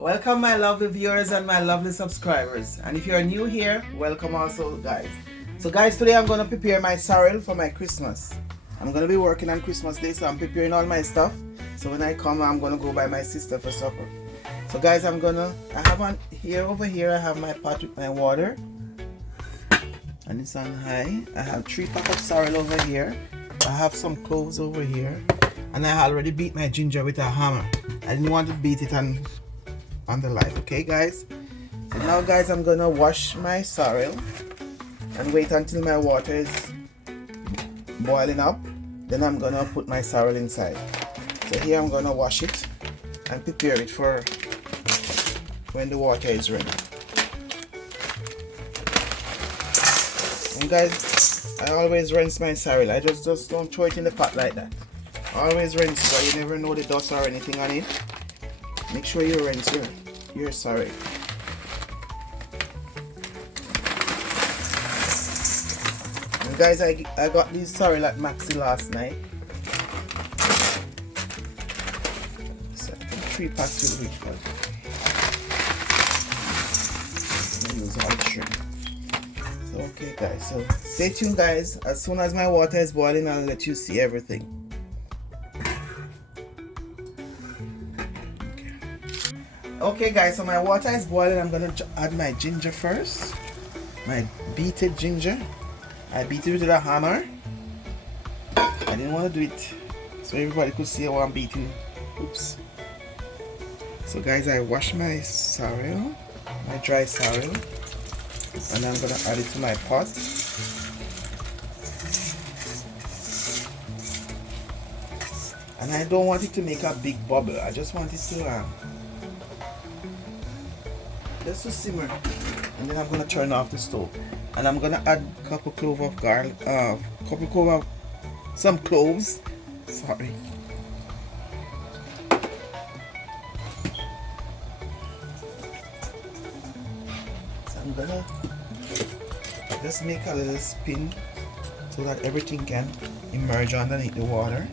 Welcome my lovely viewers and my lovely subscribers, and if you're new here, welcome also guys. So guys, today I'm going to prepare my sorrel for my Christmas. I'm going to be working on Christmas Day, so I'm preparing all my stuff. So when I come, I'm going to go by my sister for supper. So guys, I have on here, over here I have my pot with my water, and it's on high. I have 3 packs of sorrel over here. I have some cloves over here, and I already beat my ginger with a hammer. I didn't want to beat it on the light. Okay guys, so now guys, I'm gonna wash my sorrel and wait until my water is boiling up. Then I'm gonna put my sorrel inside. So here I'm gonna wash it and prepare it for when the water is ready. And guys, I always rinse my sorrel. I just don't throw it in the pot like that. I always rinse, but you never know the dust or anything on it. Make sure you rinse your sorrel. And guys, I got these sorrel at Maxi last night. So 3 packs will reach, but I use all 3. So okay guys, so stay tuned guys. As soon as my water is boiling, I'll let you see everything. Okay guys, so my water is boiling. I'm gonna add my ginger first. My beaten ginger. I beat it with a hammer. I didn't want to do it so everybody could see how I'm beating. Oops. So guys, I wash my sorrel, my dry sorrel, and I'm gonna add it to my pot. And I don't want it to make a big bubble. I just want it to just to simmer, and then I'm gonna turn off the stove, and I'm gonna add a couple cloves of garlic, some cloves. Sorry. So I'm gonna just make a little spin so that everything can emerge underneath the water.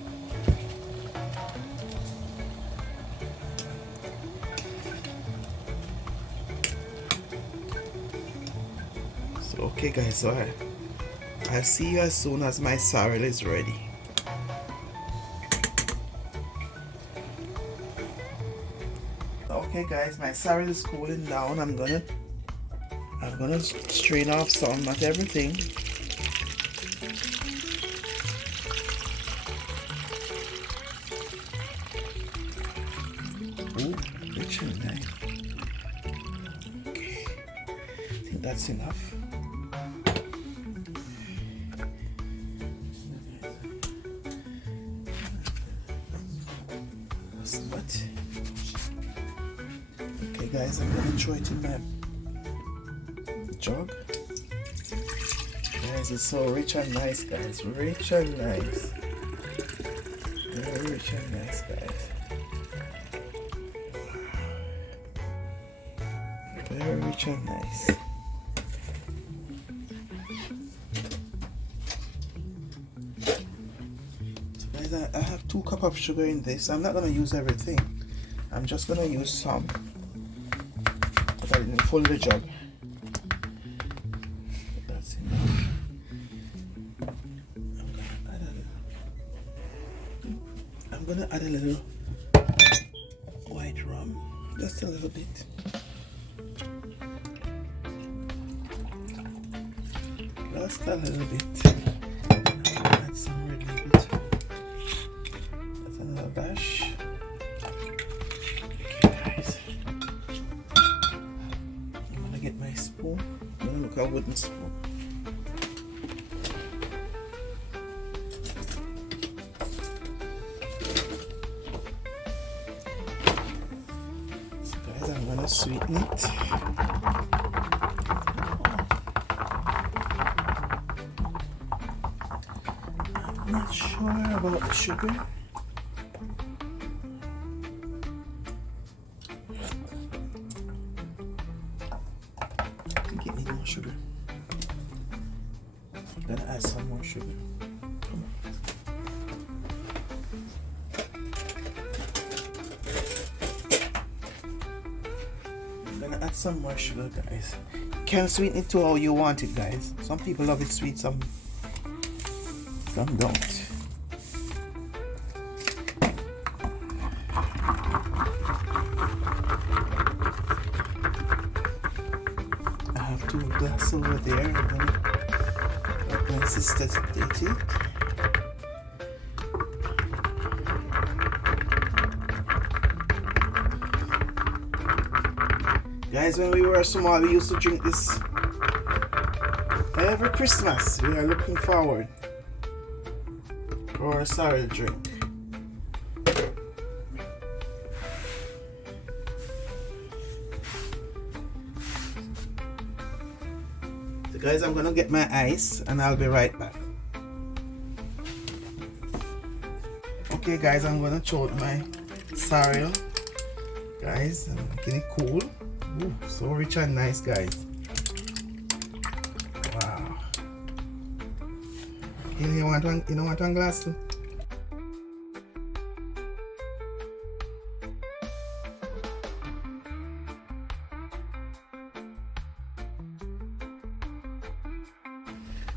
Okay guys, so I'll see you as soon as my sorrel is ready. Okay guys, my sorrel is cooling down. I'm gonna strain off some, not everything. Ooh, rich and nice. Okay, I think that's enough. Okay guys, I'm gonna throw it in my jug. Guys, it's so rich and nice guys, rich and nice. Very rich and nice guys. Very rich and nice. So guys, I have 2 cups of sugar in this. I'm not gonna use everything. I'm just gonna use some. I didn't fill the jug. That's enough. I'm gonna add a little white rum, just a little bit. Just a little bit. Add some red liquid. That's another dash. My spoon. I'm gonna look at a wooden spoon. So guys, I'm gonna sweeten it. I'm not sure about the sugar. Need more sugar. I'm gonna add some more sugar. Come on. I'm gonna add some more sugar, guys. You can sweeten it to how you want it, guys. Some people love it sweet, some don't. I have 2 glasses over there. I'm gonna let my sister take it. Guys, when we were small, we used to drink this every Christmas. We are looking forward for a sorrel drink. So guys, I'm gonna get my ice and I'll be right back. Okay guys, I'm gonna choke my sorrel. Guys, I'm making it cool. Ooh, so rich and nice, guys. Wow. You want one glass too?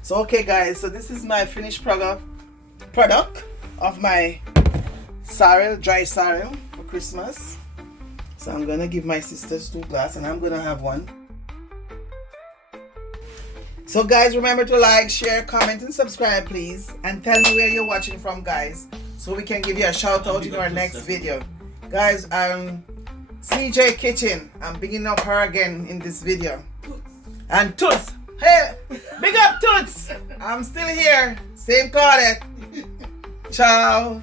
So okay guys, so this is my finished product of my sorrel, dry sorrel for Christmas. So I'm gonna give my sisters 2 glasses and I'm gonna have 1. So guys, remember to like, share, comment and subscribe please. And tell me where you're watching from, guys, so we can give you a shout out in our next video. Guys, CJ Kitchen, I'm bigging up her again in this video. And Toots, hey, big up Toots. I'm still here, same Claudette. Ciao.